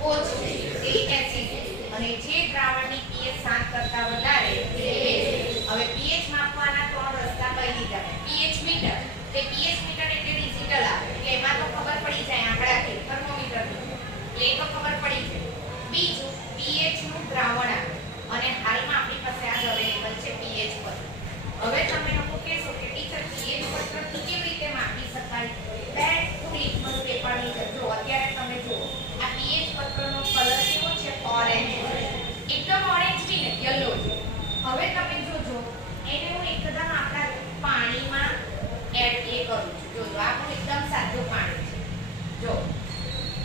ઓછી તે એસિડ અને જે દ્રાવણની pH 7 કરતા વધારે તે હવે pH માપવાના ત્રણ રસ્તા કહી દીધા pH મીટર તે pH મીટર એટલે ડિજિટલ આવે એટલે એમાં તો ખબર પડી જાય આંકડાથી થર્મોમીટર એટલે એ તો ખબર પડી જાય બીજું pH નું દ્રાવણ આવે અને હાલમાં આપણી પાસે આ અવેલેબલ છે pH પત્ર હવે તમે લોકો કહેશો કે ટીચર pH પત્રથી કેવી રીતે માપી શકાય બે લિટમસ પેપરની જો અત્યારે તમે જુઓ આ pH પત્રનો કલર કેવો છે ઓરેન્જ એકદમ ઓરેન્જ બી ને યલો છે હવે તમે જોજો એને હું એકદમ આપણા પાણીમાં એડ કરું છું જોજો આ પણ એકદમ સાદું પાણી છે જો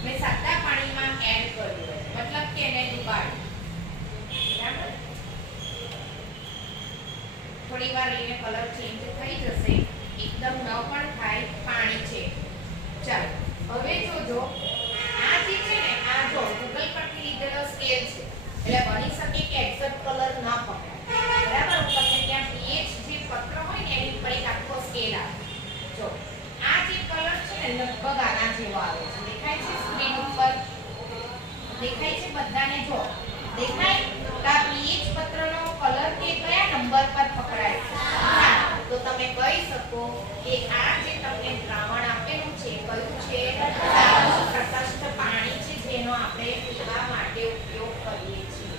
મેં સાદા પાણીમાં એડ કર્યું મતલબ કે એને ડુબાડ્યું બરાબર થોડી વાર એને કલર ચેન્જ થઈ જશે એકદમ ન પણ થાય પાણી છે ચાલો હવે જોજો આ જે છે ને આ જો ગૂગલ પરથી લીધેલો સ્કેલ છે એટલે બની શકે કે એક્ઝેક્ટ કલર ન પકડાય બરાબર હું તમને ત્યાં pH જે પત્ર હોય ને એની ઉપર એક આખો સ્કેલ આવે જો આ જે કલર છે ને લગભગ આના જેવો આવે છે દેખાય છે સ્ક્રીન ઉપર દેખાય છે બધાને જો દેખાય આ pH પત્રનો કલર કે કયા નંબર પર પકડાય છે તો તમે કહી શકો કે આ જે તમને દ્રાવણ આપેલું છે કયું છે તટસ્થ પાણી છે જેનો આપણે પીવા માટે ઉપયોગ કરીએ છીએ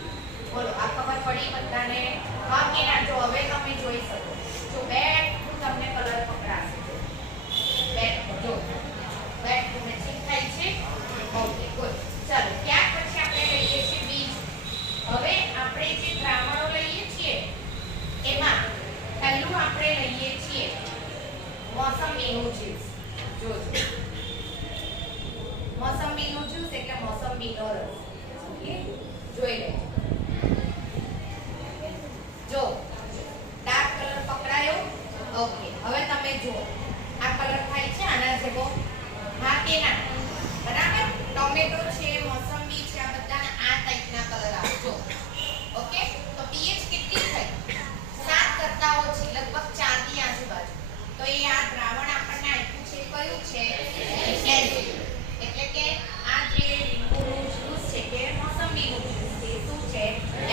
બોલો આ ખબર પડી બધાને હા કે ના જો હવે તમે જોઈ શકો જો બે તમને કલર પકડાશે બે જો બે મેચિંગ થાય છે ઓકે ગુડ ચાલો ત્યાર પછી આપણે લઈએ છીએ બીજ હવે આપણે જે દ્રાવણો લઈએ છીએ એમાં પહેલું આપણે લઈએ છીએ મોસંબીનું જ્યુસ જોજો મોસંબીનું જ્યુસ એટલે મોસંબીનો રસ ઓકે જોઈ લેજો જો ડાર્ક કલર પકડાયો ઓકે હવે તમે જુઓ આ કલર થાય છે આના જેવો હા કે ના બરાબર ટોમેટો છે મોસંબી છે આ બધા આ ટાઈપના કલર આવજો ઓકે તો pH કેટલી થઈ 7 કરતા ઓછી લગભગ 4 ની આજુબાજુ તો એ આ દ્રાવણ આપણને આપ્યું છે કયું છે એસિડ એટલે કે આ જે લીંબુનું જ્યુસ છે કે મોસંબીનું જ્યુસ છે શું છે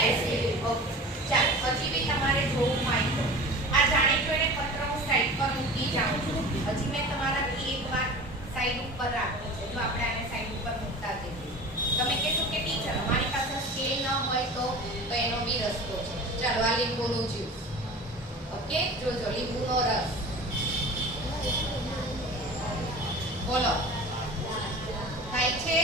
એસિડ ઓકે ચાલો હજી બી તમારે જોવું માંગ્યો આ જાણી જોઈને પત્ર હું સાઈડ પર મૂકી જાઉં છું હજી મેં તમારાથી એક વાત સાઈડ ઉપર રાખી છે જો આપણે આને સાઈડ ઉપર મૂકતા જઈએ તમે કહેશો કે ટીચર અમારી પાસે સ્કેલ ન હોય તો એનો બી રસ્તો છે ચાલો આ લીંબુનું જ્યુસ ઓકે જોજો લીંબુનો રસ બોલો થાય છે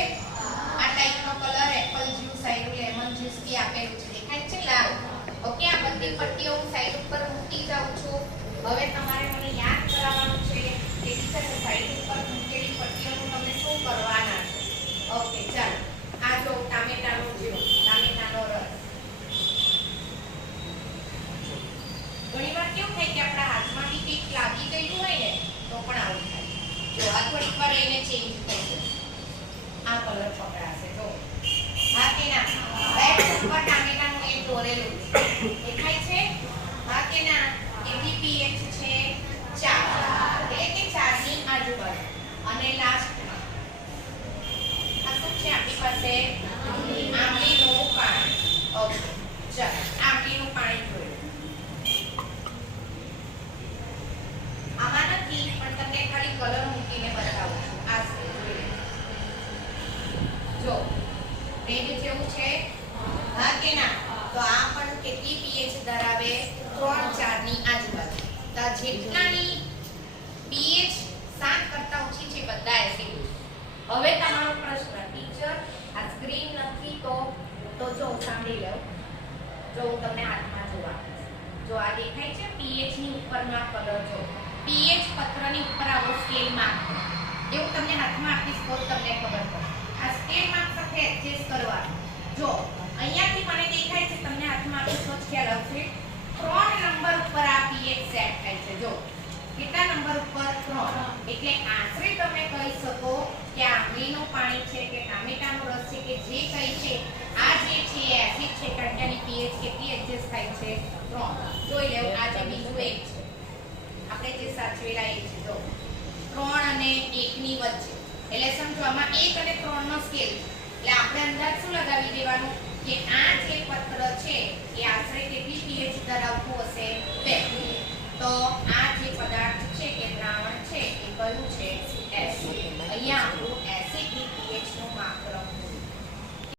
આ ટાઈપનો કલર એપલ જ્યુસ આવ્યું લેમન જ્યુસ બી આપેલું છે દેખાય છે લાલ ઓકે આ બધી પટ્ટીઓ હું સાઈડ ઉપર મૂકી જાઉં છું હવે તમારે મને યાદ કરાવવાનું છે કે ટીચર સાઈડ ઉપર મૂકેલી પટ્ટીઓનું તમે શું કરવાના છે ઓકે ચાલો આ જો ટામેટાનો જ્યુસ ટામેટાનો રસ ઘણીવાર કેવું થાય કે આપણા હાથમાંથી કંઈક લાગી ગયું હોય ને તો પણ આવું થાય જો આ થોડીક વાર એને ચેન્જ થઈ જશે આ કલર પકડાશે જો હા કે ના બેટ ઉપર ટામેટાનું એ દોરેલું છે દેખાય છે હા કે ના એની pH છે 4 એટલે કે 4 ની આજુબાજુ અને લાસ્ટમાં આ શું છે આપણી પાસે આંબલીનું પાણી ઓકે ચાલો આંબલીનું પાણી જોયું આમાં નથી પણ તમને ખાલી કલર મૂકીને બતાવું છું આ જો રેડ જેવું છે હા કે ના તો આ પણ કેટલી pH ધરાવે 3-4 ની આજુબાજુ તો જેટલાની pH 7 કરતા ઓછી છે બધા એસિડ હવે તમારો પ્રશ્ન ટીચર આ સ્ક્રીન નથી તો જો સાંભળી લો જો હું તમને હાથમાં જોવા જો આ દેખાય છે pH ની ઉપરના કલર જો pH પત્રની ઉપર આવો સ્કેલ માર્ક એવું તમને હાથમાં આપીશ તો તમને ખબર પડે આ સ્કેલ માર્ક સાથે એડજસ્ટ કરવાનું જો અહીંયાથી મને દેખાય છે તમને હાથમાં આપીશ તો ખ્યાલ આવશે 3 નંબર ઉપર આ pH સેટ થાય છે જો કેટલા નંબર ઉપર 3 એટલે આશરે તમે કહી શકો કે આંબલીનું પાણી છે કે ટામેટાનો રસ છે કે જે કંઈ છે આ જે છે એસિડ છે કારણ કે આની pH કેટલી એડજસ્ટ થાય છે 3 જોઈ લેવું આ જે બીજું એક છે આપણે જે સાચવેલા એક છે જો 3 અને 1 ની વચ્ચે એટલે સમજો આમાં 1 અને 3 નો સ્કેલ એટલે આપણે અંદાજ શું લગાવી દેવાનો કે આ જે પત્ર છે એ આશરે કેટલી pH ધરાવતું હશે 2